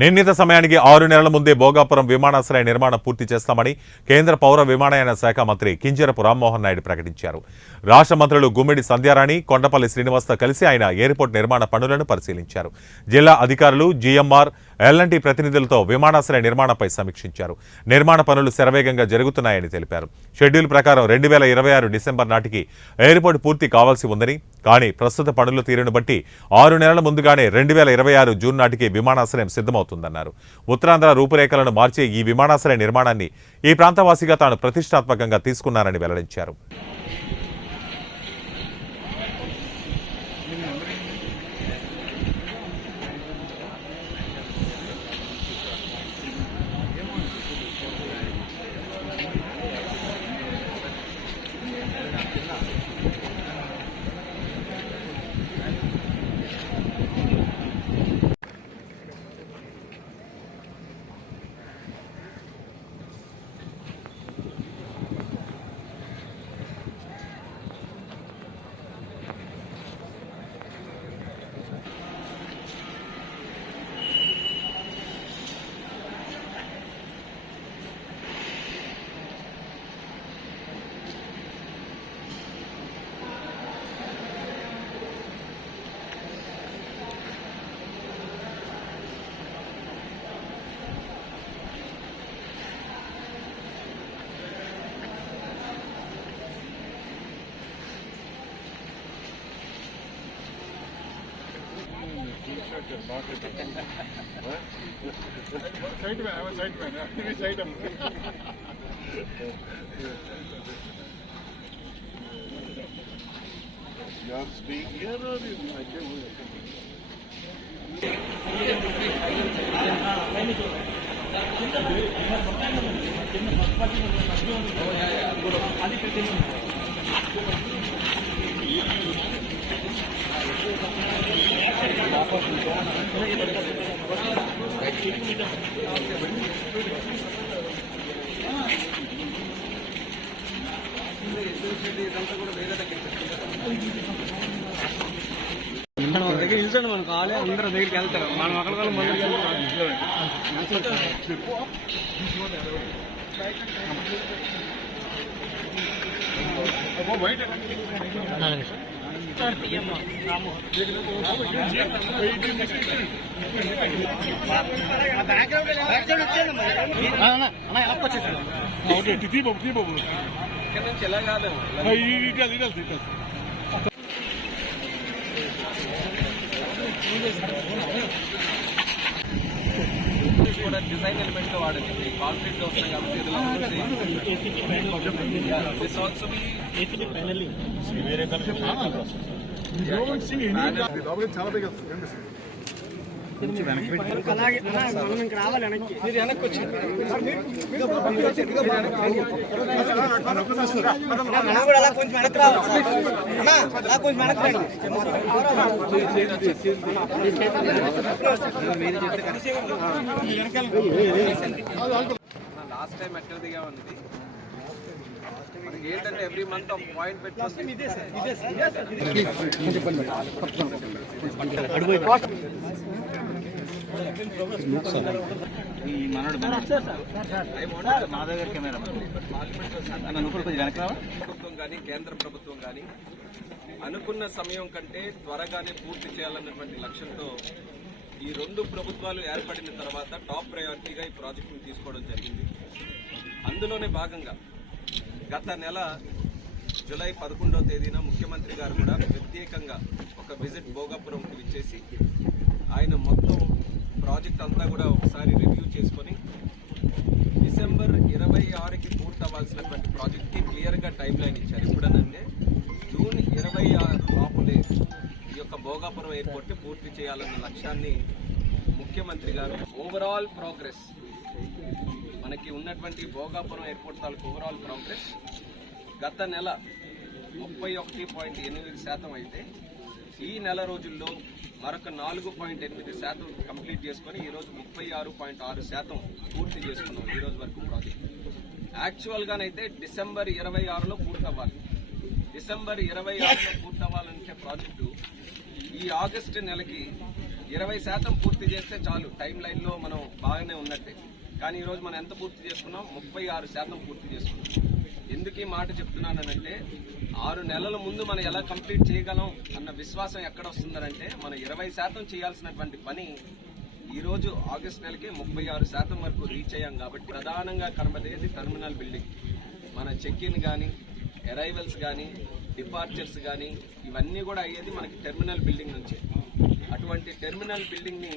నిర్ణీత సమయానికి 6 నెలల ముందే భోగాపురం విమానాశ్రయ నిర్మాణం పూర్తి చేస్తామని కేంద్ర పౌర విమానయాన శాఖ మంత్రి కింజరపు రామ్మోహన్ నాయుడు ప్రకటించారు. రాష్ట్ర మంత్రులు గుమ్మిడి సంధ్యారాణి, కొండపల్లి శ్రీనివాస్తో కలిసి ఆయన ఎయిర్పోర్ట్ నిర్మాణ పనులను పరిశీలించారు. జిల్లా అధికారులు, జీఎంఆర్, ఎల్&టీ ప్రతినిధులతో విమానాశ్రయ నిర్మాణంపై సమీక్షించారు. నిర్మాణ పనులు శరవేగంగా జరుగుతున్నాయని తెలిపారు. షెడ్యూల్ ప్రకారం 2026 డిసెంబర్ నాటికి ఎయిర్పోర్ట్ పూర్తి కావాల్సి ఉందని, కానీ ప్రస్తుత పనుల తీరును బట్టి 6 నెలల ముందుగానే 2026 జూన్ నాటికి విమానాశ్రయం సిద్ధమవుతుందన్నారు. ఉత్తరాంధ్ర రూపురేఖలను మార్చే ఈ విమానాశ్రయ నిర్మాణాన్ని ఈ ప్రాంతవాసిగా తాను ప్రతిష్టాత్మకంగా తీసుకున్నారని వెల్లడించారు. You're speaking here or you మనం దగ్గర నిల్చోండి, మనం కావాలి అందరూ దగ్గరికి వెళ్తారు. మనం అక్కడ ఎలా కాదు కూడా డిజైన్ ఎలిమెంట్ వాడండి. కాంక్రీట్ లో వస్తాయి కాబట్టి రావాలి వెనక్కి, మీరు వెనక్కి వచ్చి అలా కొంచెం వెనక్కి రావాలి, కొంచెం వెనక్కి రండి. లాస్ట్ టైం ఎక్కడ దిగా ఉంది మనకి ఏంటంటే ఎవ్రీ మంత్ ఒక పాయింట్ పెట్టుకోండి. ప్రభుత్వం కానీ కేంద్ర ప్రభుత్వం కానీ అనుకున్న సమయం కంటే త్వరగానే పూర్తి చేయాలన్నటువంటి లక్ష్యంతో ఈ 2 ప్రభుత్వాలు ఏర్పడిన తర్వాత టాప్ ప్రయారిటీగా ఈ ప్రాజెక్టును తీసుకోవడం జరిగింది. అందులోనే భాగంగా గత నెల జూలై 11వ తేదీన ముఖ్యమంత్రి గారు కూడా ప్రత్యేకంగా ఒక విజిట్ భోగాపురంకి విచ్చేసి ఆయన మొత్తం ప్రాజెక్ట్ అంతా కూడా ఒకసారి రివ్యూ చేసుకొని డిసెంబర్ 26కి పూర్తి అవ్వాల్సినటువంటి ప్రాజెక్ట్కి క్లియర్గా టైం లైన్ ఇచ్చారు. ఎప్పుడనంటే జూన్ 26 లోపలే ఈ యొక్క భోగాపురం ఎయిర్పోర్ట్ పూర్తి చేయాలన్న లక్ష్యాన్ని ముఖ్యమంత్రి గారు ఓవరాల్ ప్రోగ్రెస్ మనకి ఉన్నటువంటి భోగాపురం ఎయిర్పోర్ట్ తాలూకు ఓవరాల్ ప్రోగ్రెస్ గత నెల 31.8% అయితే ఈ నెల రోజుల్లో మరొక 4.8% కంప్లీట్ చేసుకుని ఈరోజు 36.6% పూర్తి చేసుకున్నాం. ఈ రోజు వరకు ప్రాజెక్ట్ యాక్చువల్గానైతే డిసెంబర్ 26లో పూర్తి అవ్వాలి. డిసెంబర్ 26లో పూర్తి అవ్వాలంటే ప్రాజెక్టు ఈ ఆగస్టు నెలకి 20% పూర్తి చేస్తే చాలు, టైం లైన్లో మనం బాగానే ఉన్నట్టే. కానీ ఈరోజు మనం ఎంత పూర్తి చేసుకున్నాం? 36% పూర్తి చేసుకున్నాం. ఎందుకు ఈ మాట చెప్తున్నానంటే 6 నెలల ముందు మనం ఎలా కంప్లీట్ చేయగలం అన్న విశ్వాసం ఎక్కడ వస్తుందంటే మన 20% చేయాల్సినటువంటి పని ఈరోజు ఆగస్టు నెలకి 36% వరకు రీచ్ అయ్యాం. కాబట్టి ప్రధానంగా కనబడేది టెర్మినల్ బిల్డింగ్. మన చెక్ ఇన్ కానీ, అరైవల్స్ కానీ, డిపార్చర్స్ కానీ ఇవన్నీ కూడా అయ్యేది మనకి టెర్మినల్ బిల్డింగ్ నుంచే. అటువంటి టెర్మినల్ బిల్డింగ్ ని